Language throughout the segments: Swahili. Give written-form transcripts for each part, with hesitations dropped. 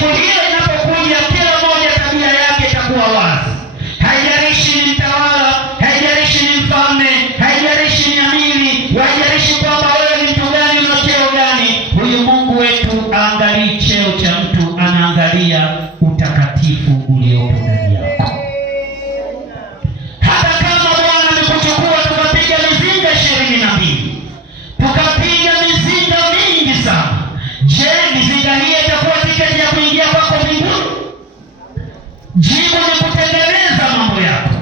siku hiyo inapokuja, kila moja tabia yake itakuwa wazi. Haijalishi ni mtawala, haijalishi ni mfalme, haijalishi ni amiri, haijalishi kwamba wewe ni mtu gani, una cheo gani. Huyu Mungu wetu aangalii cheo cha mtu, anaangalia utakatifu uliopo ndani yako. Hata kama Bwana amekuchukua tukapiga mizinga 22, tukapiga mizinga mingi sana, je, mizinga hii itakuwa tiketi ya kuingia kwako mbinguni? Jibu ni kutengeneza mambo yako,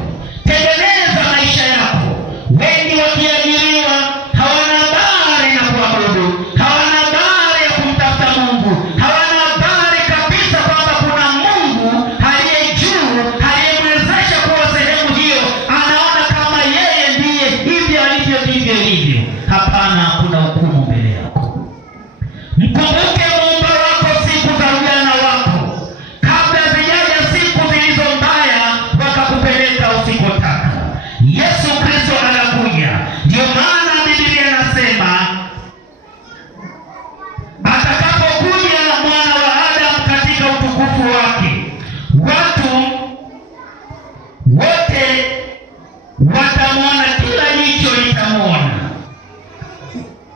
tengeneza maisha yako. Wengi wakiajiriwa hawana habari na kuabudu, hawana habari ya kumtafuta Mungu, hawana habari kabisa kwamba kuna Mungu aliye juu, aliyemwezesha kuwa sehemu hiyo. Anaona kama yeye ndiye hivyo alivyo ndivyo hivyo. Hapana, kuna hukumu mbele yako. Mkumbuke Muumba wako siku za ujana wako, kabla zijaja siku zilizo mbaya wakakupeleka usikotaka. Yesu Kristo anakuja. Ndio maana Biblia inasema atakapokuja mwana wa Adamu katika utukufu wake, watu wote watamwona, kila jicho litamwona,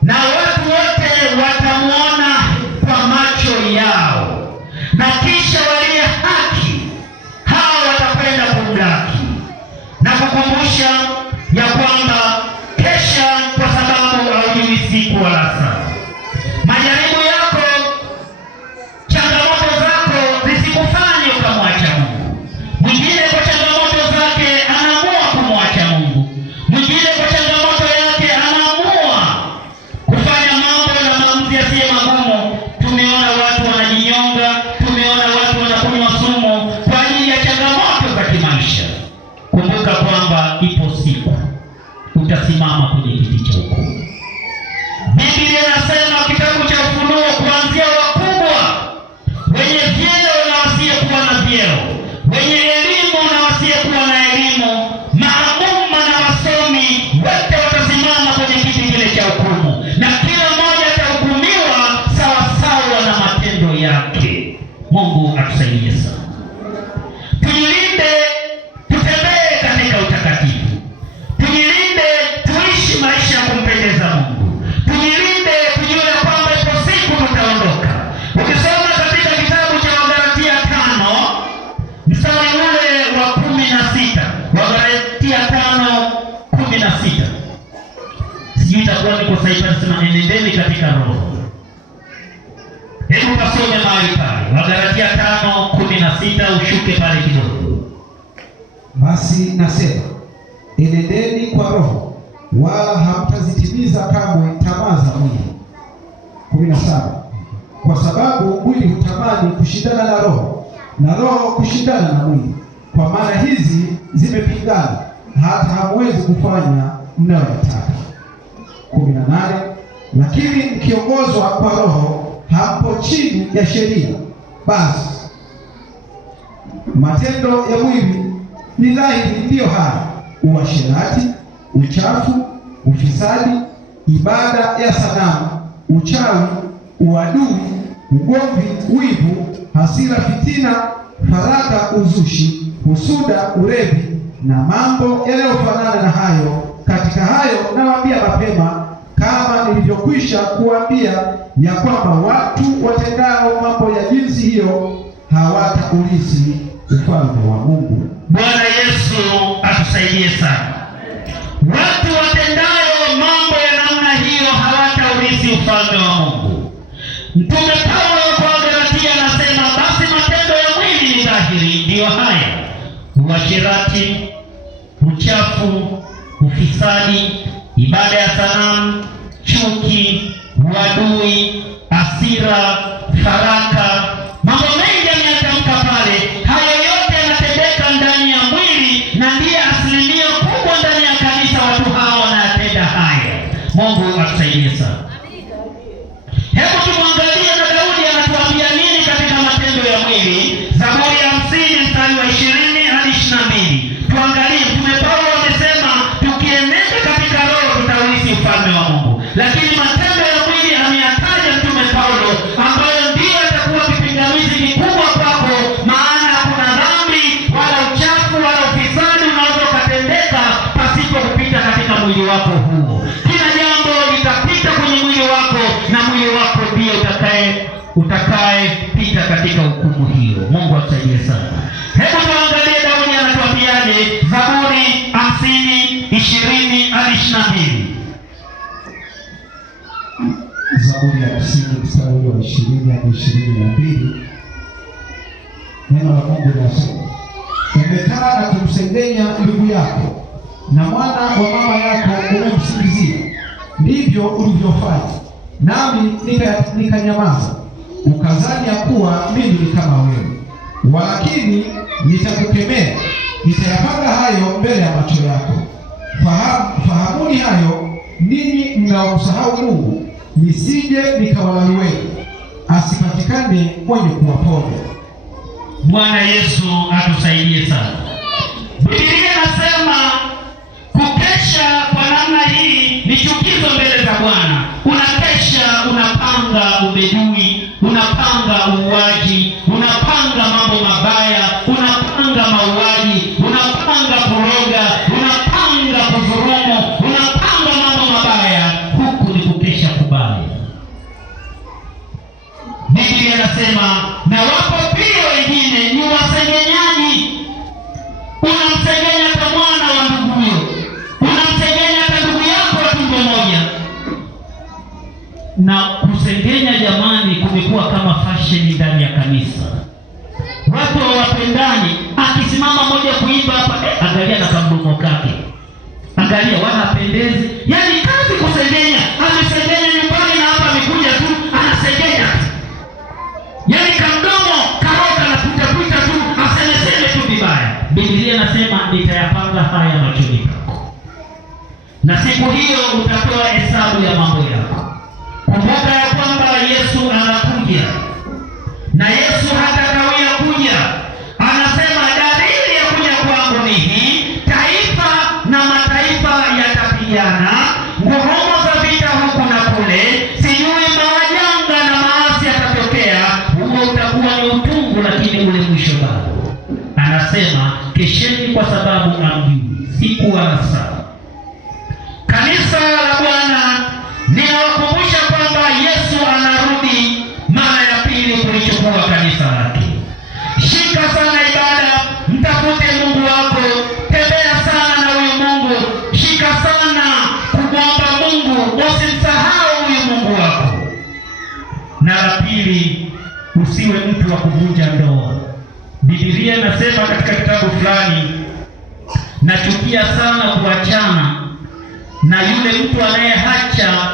na watu wote watamwona kwa macho yao, na kisha walio haki hao watakwenda kumlaki na kukumbusha ya kwamba kesha, kwa sababu haujui siku wala saa. Majaribu yako, changamoto zako zisikufanye ukamwacha Mungu. Mwingine kwa changamoto zake anaamua kumwacha Mungu, mwingine kwa changamoto yake anaamua kufanya mambo na maamuzi yasiyo magumu. Tumeona watu wanajinyonga, tumeona watu wanakunywa sumu kwa ajili ya changamoto za kimaisha. Kumbuka kwamba ipo siku utasimama kwenye kiti cha hukumu. Biblia inasema kitabu cha Ufunuo, kuanzia wakubwa, wenye vyeo na wasiyekuwa na vyeo, wenye elimu na wasiyekuwa na elimu, maamuma na wasomi, wote watasimama kwenye kiti kile cha hukumu, na kila mmoja atahukumiwa sawasawa na matendo yake. Mungu atusaidie sana. Tujilinde, tutembee katika utakatifu. Tujilinde, tuishi maisha ya kumpendeza Mungu. Tujilinde, tujue kwamba ipo siku tutaondoka. Ukisoma katika kitabu cha Wagalatia 5 mstari ule wa 16, Wagalatia 5:16, sijui itakuwa niko sahihi, nasema enendeni katika roho. Hebu kasome mahali pale, Wagalatia 5:16, ushuke pale kidogo. Basi nasema, enendeni kwa roho, wala hamtazitimiza kamwe tamaa za mwili. 17, kwa sababu mwili hutamani kushindana na roho, na roho kushindana na mwili, kwa maana hizi zimepingana, hata hamwezi kufanya mnayoyataka. 18, lakini mkiongozwa kwa roho hampo chini ya sheria. Basi matendo ya mwili ni dhahiri, ndiyo haya: uasherati, uchafu, ufisadi, ibada ya sanamu, uchawi, uadui, ugomvi, wivu, hasira, fitina, faraka, uzushi, husuda, ulevi na mambo yanayofanana na hayo. Katika hayo nawaambia mapema, kama nilivyokwisha kuambia, ya kwamba watu watendao mambo ya jinsi hiyo hawataurithi ufalme wa Mungu. Bwana Yesu atusaidie sana. Watu watendayo mambo ya namna hiyo hawataurithi ufalme wa Mungu. Mtume Paulo kwa Wagalatia anasema, basi matendo ya mwili ni dhahiri, ndiyo haya: uasherati, uchafu, ufisadi, ibada ya sanamu, chuki, uadui, hasira, faraka. Mambo mengi yametamka pale. Hayo yote yanatendeka ndani ya mwili, na ndiye asilimia kubwa ndani ya kanisa. Watu hao wanatenda haya. Mungu atusaidie sana. Hebu tumwangalie na Daudi anatuambia nini katika matendo ya mwili. Zaburi ya 50 mstari wa 20 hadi 22. Tuangalie. Mtume Paulo amesema tukienenda katika roho tutaurithi ufalme wa Mungu, lakini matendo ya mwili ameyataja Mtume Paulo, ambayo ndiyo atakuwa kipingamizi kikubwa utakayepita katika hukumu hiyo. Mungu atusaidie sana. Hebu tuangalie Daudi anatuambiaje. Zaburi 50:20-22. Zaburi ya 50 mstari wa 20-22. Neno la Mungu linasema, umekaa na kumsengenya ndugu yako, na mwana wa mama yako umemsingizia. Ndivyo ulivyofanya, nami nikanyamaza, ukazani ya kuwa mimi ni kama wewe. Walakini nitakukemea, nitayapanga hayo mbele ya macho yako. Fahamuni hayo ninyi mnaomsahau Mungu, nisije nikawalalueni, asipatikane mwenye kuwaponya. Bwana Yesu atusaidie sana. Biblia inasema kukesha kwa namna hii ni chukizo mbele za Bwana. Unakesha, unapanga ubedui, unapanga uuaji, unapanga mambo mabaya, unapanga mauaji, unapanga kuroga, unapanga kudhulumu, unapanga mambo mabaya. Huku ni kukesha kubaya. Biblia inasema na wapo pia wengine ni wasengenyaji. Unamsengenya hata mwana wa nduguyo, unamsengenya hata ndugu yako wa tumbo moja. Na kusengenya, jamani, kumekuwa kama fashion ndani ya kanisa. Watu hawapendani. Akisimama moja kuimba hapa, angalia na kamdomo kake, angalia wanapendezi. Yaani kazi kusengenya. Amesengenya nyumbani na hapa amekuja tu anasengenya. Yaani kamdomo karoka na pita tu, asemeseme tu vibaya. Biblia inasema nitayapanga haya machoni pako, na siku hiyo utatoa hesabu ya mambo yako. Kumbuka ya kwamba Yesu anakuja, na Yesu hatakawia kuja. Anasema dalili ya kuja kwangu ni hii, taifa na mataifa yatapigana, ngurumo za vita huku na kule, sijui majanga na maasi yatatokea. Huo utakuwa ni utungu, lakini ule mwisho bado. Anasema kesheni, kwa sababu hamjui siku wala saa. Kanisa la Bwana, ninawakumbusha kwamba Yesu anarudi mara ya pili kulichukua kanisa lake. Shika sana ibada, mtafute Mungu wako, tembea sana na huyu Mungu, shika sana kumwomba Mungu, usimsahau huyu Mungu wako. Na la pili, usiwe mtu wa kuvunja ndoa. Biblia inasema katika kitabu fulani, nachukia sana kuachana na yule mtu anayeacha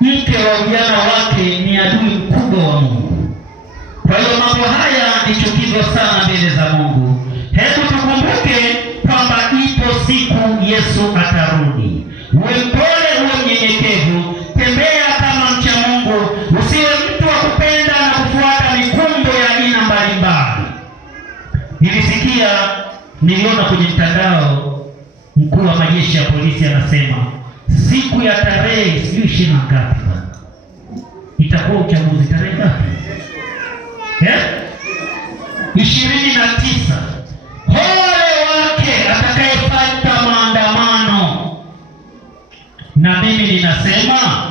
mke wa ujana wake, ni adui mkubwa wa Mungu. Kwa hiyo mambo haya ni chukizo sana mbele za Mungu. Hebu tukumbuke kwamba ipo siku Yesu atarudi. Uwe mpole, uwe mnyenyekevu, tembea kama mcha Mungu, usiwe mtu wa kupenda na kufuata mikumbo ya aina mbalimbali. Niliona kwenye mtandao, mkuu wa majeshi ya polisi anasema siku ya tarehe sijui 20 ngapi itakuwa uchaguzi, tarehe ngapi? 29. Ole wake atakayefanya maandamano. Na mimi ninasema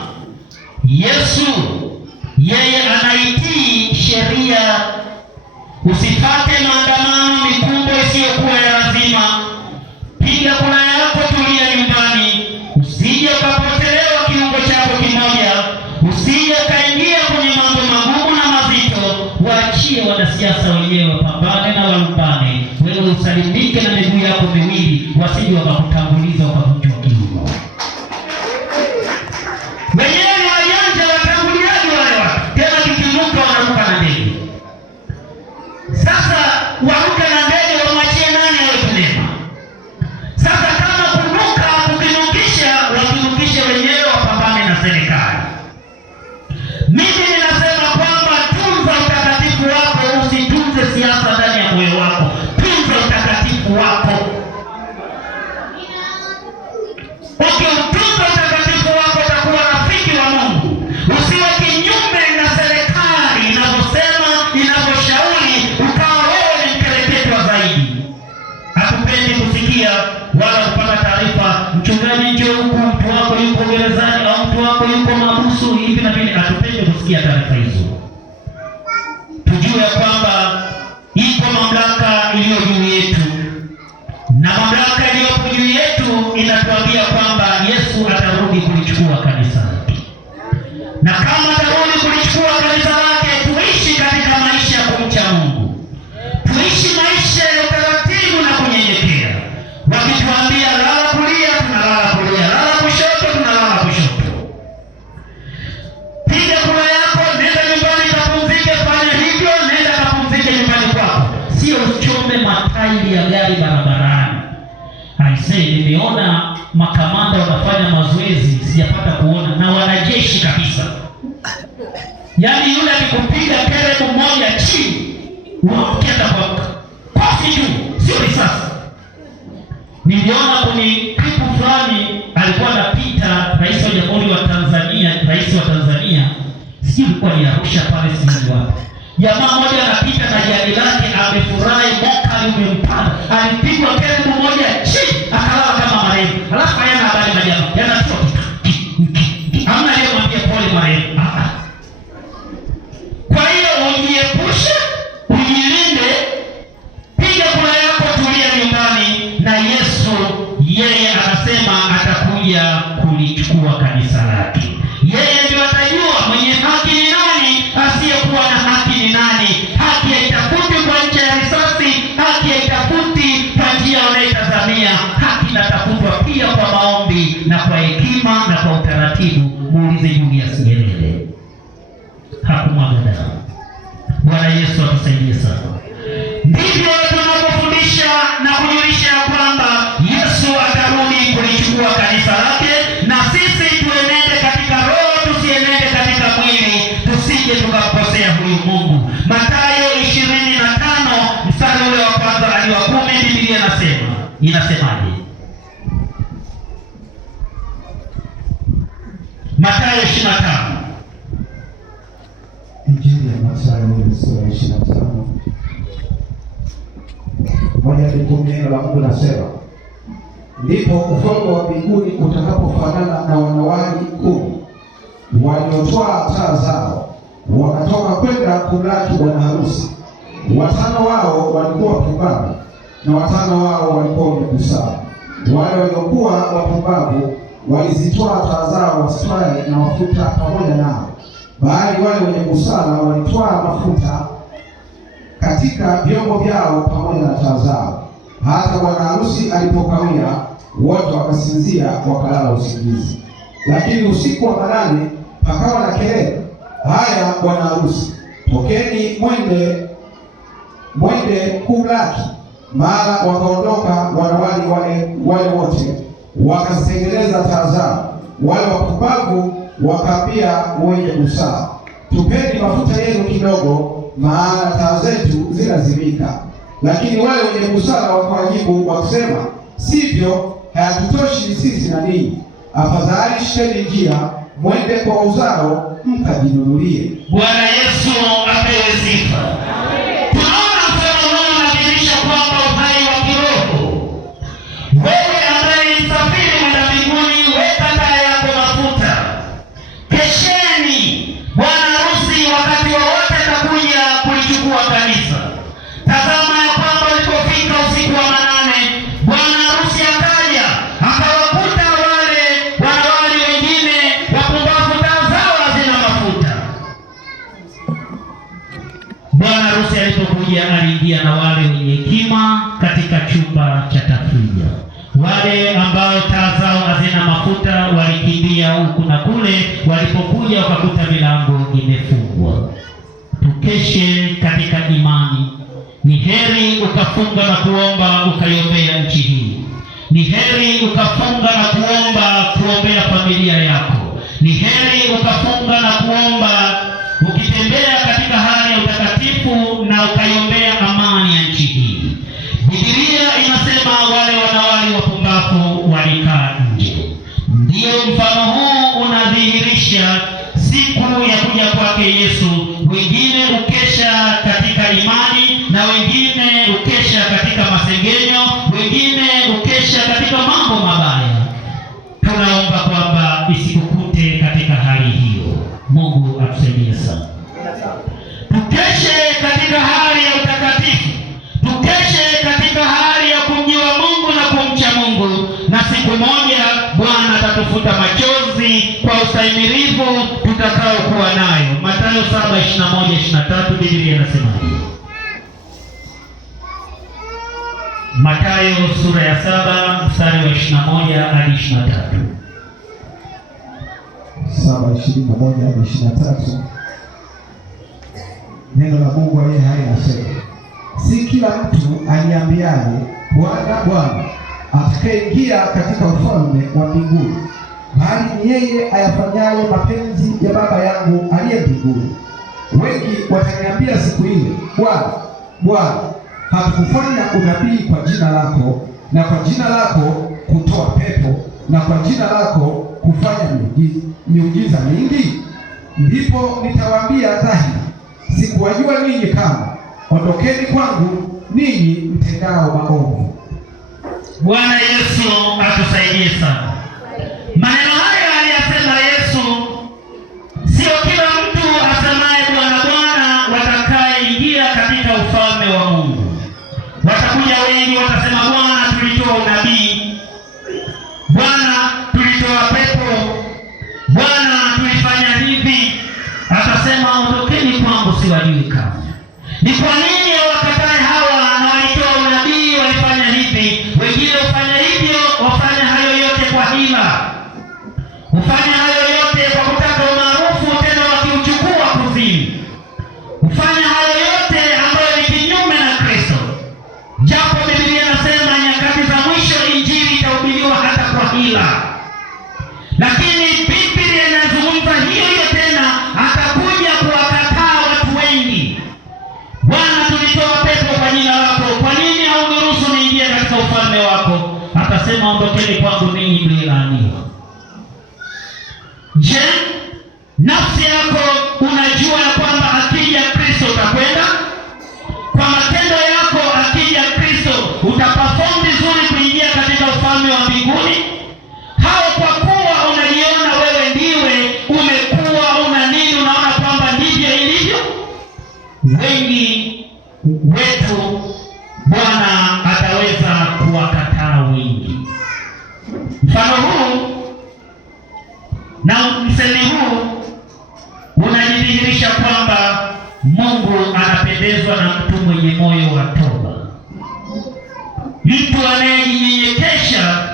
Yesu yeye anaitii sheria. Usifate maandamano, mikumbo isiyokuwa ya lazima. Piga kura yako, tulia nyumbani, usije ukapotelewa kiungo chako kimoja, usije kaingia kwenye mambo magumu na mazito. Waachie wanasiasa wenyewe wapambane na walumbane, wewe usalimike na miguu yako miwili, wasije wakakutanguliza wakavunjwa kiuno. Wenyewe ni wajanja, watanguliaji wale watu, tena kikinuka wanaruka na ndege. Sasa waruka na ndege, wamwachie nani awe kilema? Sasa kama kunuka kukinukisha, wakinukishe wenyewe, wapambane na serikali. Mimi ninasema kwamba tunza utakatifu wako, usitunze siasa ndani ya moyo wako. Tunza utakatifu wako. Ukiutunza utakatifu wako, utakuwa rafiki wa Mungu. Usiwe kinyume na serikali inavyosema, inavyoshauri, ukawa wewe ni mkereketwa zaidi. Hatupendi kusikia wala kupata taarifa, mchungaji njoo huku, mtu wako yuko gerezani, au mtu wako yuko mahabusu hivi na vile. Hatupendi kusikia. kusikia taarifa hizo, tujue ya kwamba iko mamlaka iliyo juu yetu, na mamlaka iliyopo juu yetu inatuambia kwamba Yesu atarudi kulichukua kanisa lake, na kama atarudi kulichukua kanisa lake, tuishi katika maisha ya kumcha Mungu, tuishi maisha ya utaratibu na kunyenyekea. Wakituambia lala kulia, tunalala kulia, lala kushoto, tunalala kushoto. Piga kura yako, nenda nyumbani kapumzike, fanya hivyo, nenda kapumzike nyumbani kwako, sio uchome matairi ya gari barabarani. Aisee, nimeona makamanda wanafanya mazoezi, sijapata kuona, na wanajeshi kabisa. Yaani yule akikupiga kelele mmoja chini, unaoketa kwa kofi juu, sio risasi. Niliona kwenye klipu fulani alikuwa anapita rais wa Jamhuri wa Tanzania, rais wa Tanzania, sijui ilikuwa ni Arusha pale, sijui wapi. Jamaa mmoja anapita na jari lake amefurahi, moka umempanda, alipigwa kelele mmoja chini, akalala kama marehemu. Halafu hayana habari na jamaa, yanatoka hamna aliyemwambia pole marehemu. Kwa hiyo ujiepushe, ujilinde, piga kura yako, tulia nyumbani, na Yesu yeye anasema atakuja kulichukua kanisa lake. Yeye ndio atajua mwenye haki ni nani, asiyekuwa na haki ni nani. Haki haitafuti kwa njia ya risasi, haki haitafuti kwa njia unayotazamia. Haki inatafutwa pia kwa maombi na kwa hekima na kwa utaratibu. Muulize Julius Nyerere, hakumwaga damu. Bwana Yesu atusaidie sana. Ndivyo tunapofundisha na kujulisha kwamba Yesu atarudi kulichukua kanisa lake, na sisi tuenende katika roho, tusienende katika mwili, tusije tukakosea huyu Mungu. Mathayo 25 mstari ule wa kwanza hadi wa 10, Biblia inasemaje? Mathayo 25. Injili ya Mathayo sura 25 moja hadi 10, neno la Mungu nasema, ndipo ufalme wa mbinguni utakapofanana na wanawali 10 waliotwaa taa zao wakatoka kwenda kumlaki bwana harusi. 5 wao walikuwa wapumbavu na 5 wao walikuwa wenye busara. Wale waliokuwa wapumbavu walizitwaa taa zao wasitwae na mafuta pamoja nao, bali wale wenye busara walitwaa mafuta katika vyombo vyao pamoja na taa zao. Hata bwana harusi alipokawia, wote wakasinzia, wakalala usingizi. Lakini usiku wa manane pakawa na kelele, haya bwana harusi, tokeni mwende kumlaki. Mara wakaondoka wanawali wale wote, wakazitengeneza taa zao. Wale wapumbavu wakaambia wenye busara, tupeni mafuta yenu kidogo, maana taa zetu zinazimika. Lakini wale wenye busara wakawajibu wakisema, sivyo, hayatutoshi sisi na ninyi. Afadhali shikeni njia, mwende kwa wauzao mkajinunulie. Bwana Yesu apewe sifa. Tunaona mfano huu unadhihirisha kwamba uhai wa kiroho, wewe ambaye ni msafiri mwenda mbinguni, weka taa yako mafuta. Kesheni, bwana harusi wakati wowote atakuja kulichukua kanisa. Tazama ya kwamba ulipofika usiku wa manane, bwana harusi akaja, akawakuta wale wanawali wengine wapumbavu, taa zao hazina mafuta. Bwana harusi alipokuja, aliingia na wale wenye hekima katika chumba cha tafrija. Wale ambao taa zao hazina mafuta walikimbia huku na kule, walipokuja wakakuta milango imefungwa. Tukeshe katika imani. Ni heri ukafunga na kuomba ukaiombea nchi hii. Ni heri ukafunga na kuombea familia yako. Ni heri ukafunga na kuomba ukitembea katika hali ya utakatifu na ukaiombea amani ya nchi hii. Biblia inasema wale wanawali wapumbavu walikaa nje. Ndiyo mfano huu unadhihirisha siku ya kuja kwake Yesu. Wengine ukesha katika imani, na wengine ukesha katika masengenyo, wengine ukesha katika mambo mabaya. Tunaomba kwamba isikukute katika hali hiyo. Mungu atusaidie sana. Tukeshe katika hali ya utakatifu, tukeshe katika hali ya kumjua Mungu na kumcha Mungu, na siku moja Bwana atatufuta machozi kwa ustahimilivu tutakao kuwa nayo. Mathayo 7:21-23, Biblia inasema hivi. Mathayo sura ya 7 mstari wa 21 hadi 23. 7:21 hadi 23. Neno la Mungu aliye hai linasema, si kila mtu aniambiaye Bwana, Bwana atakayeingia katika ufalme wa mbinguni, bali ni yeye ayafanyaye mapenzi ya Baba yangu aliye mbinguni. Wengi wataniambia siku ile, Bwana, Bwana, hatukufanya unabii kwa jina lako, na kwa jina lako kutoa pepo, na kwa jina lako kufanya miujiza mingi? Ndipo nitawaambia dhahiri, sikuwajua ninyi kamwe, ondokeni kwangu ninyi mtendao maovu. Bwana Yesu atusaidie sana. Maneno haya aliyasema Yesu, sio kila mtu asemaye Bwana Bwana watakayeingia katika ufalme wa Mungu. Watakuja wengi watasema, Bwana tulitoa unabii, Bwana tulitoa pepo, Bwana tulifanya hivi. Atasema, ondokeni kwangu siwajui kamwe. Ni kwa nini wakatae hawa na walitoa unabii, walifanya hivi? Wengine hufanya hivyo, wafanya hayo yote kwa hila, hufanya hayo yote kwa kutaka umaarufu, tena wakiuchukua kuzimu. Hufanya hayo yote ambayo ni kinyume na Kristo, japo Biblia inasema nyakati za mwisho injili itahubiriwa hata kwa hila. Lakini Biblia inazungumza hiyo tena, atakuja kuwakataa watu wengi. Bwana tulitoa pepo kwa jina lako, kwa nini hauniruhusu niingie katika ufalme wako? Atasema, ondokeni kwangu ninyi mliolaaniwa. Je, nafsi yako unajua ya kwamba akija Kristo utakwenda? Kwa matendo yako akija Kristo utaperform vizuri kuingia katika ufalme wa mbinguni? Hao kwa kuwa unajiona wewe ndiwe umekuwa una nini, unaona kwamba ndivyo ilivyo? Wengi wetu Bwana ataweza kuwakataa wengi. Mfano huu na msemi huu unajidhihirisha kwamba Mungu anapendezwa na mtu mwenye moyo wa toba, mtu anayejinyenyekesha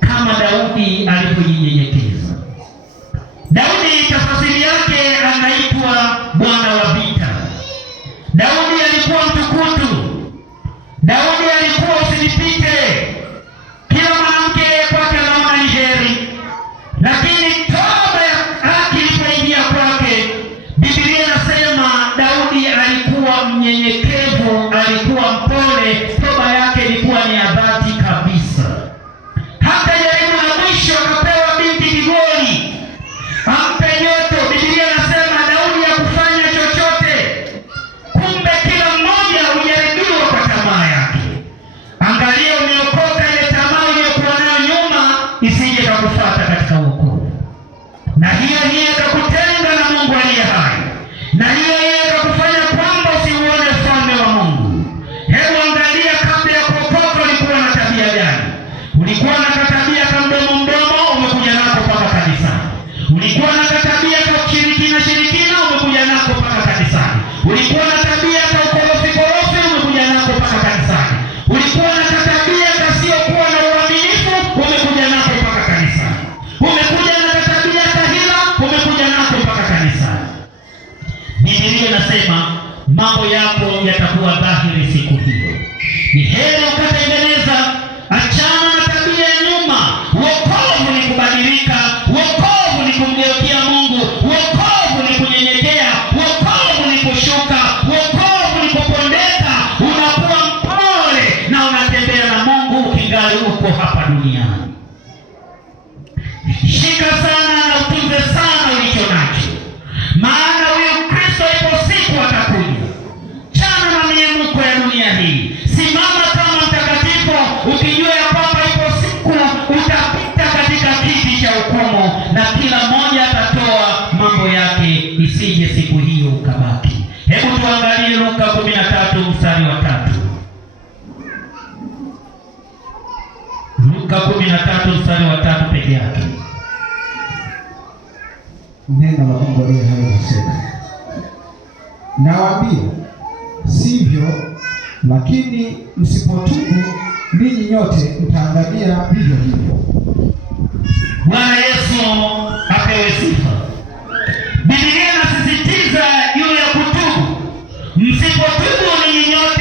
kama Daudi alivyojinyenyekeza. Daudi tafsiri yake anaitwa Bwana wa vita. Daudi alikuwa mtukutu. Daudi alikuwa usinipite. Kila mwanamke kwake anaona ni heri. Lakini toba yake ilipoingia kwake, Biblia inasema Daudi alikuwa mnyenyekevu, alikuwa mpole, toba yake ilikuwa ni ya dhati kabisa. Hata jaribu la mwisho akapewa binti Migoli ampe nyoto. Biblia inasema Daudi hakufanya chochote. Kumbe kila mmoja hujaribiwa kwa tamaa yake. Angalia umeokoka, ile tamaa uliyokuwa nayo nyuma isije kukufuata katika wokovu, na hiyo ikakutenga na Mungu aliye hai, na hiyo ikakufanya kwamba usiuone ufalme wa Mungu. Hebu angalia, kabla ya kuokoka ulikuwa na tabia gani? Ulikuwa na tabia kama mdomo, umekuja nako mpaka kanisani. Ulikuwa na tabia kama shirikina, umekuja nako mpaka kanisani. Ulikuwa na tabia kama ukorofi, umekuja nako mpaka kanisani. Ulikuwa na tabia kasiyokuwa na uaminifu, umekuja nako mpaka kanisani. Umekuja na tabia kahila, umekuja nako mpaka kanisani. Biblia inasema mambo yako yatakuwa dhahiri siku hiyo. Ni heri ukatengeneza, achana na tabia ya nyuma. Wokovu ni kubadilika, wokovu ni kumgeukia Mungu, wokovu ni kunyenyekea, wokovu ni kushuka, wokovu ni kupondeka. Unakuwa mpole na unatembea na Mungu ukingali uko hapa duniani. Shika sana na utunze sana ulicho nacho, maana huyo Kristo ipo siku atakuja. Chana na miemuko ya dunia hii, simama kama mtakatifu. mambo yake, isije siku hiyo ukabaki. Hebu tuangalie Luka 13 mstari wa 3. Luka 13 mstari wa 3 peke yake. Neno la Mungu aliye hai linasema, nawaambia sivyo, lakini msipotubu ninyi nyote mtaangamia vivyo hivyo. Bwana Yesu apewe sifa. Biblia inasisitiza juu ya kutubu. Msipotubu ninyi nyote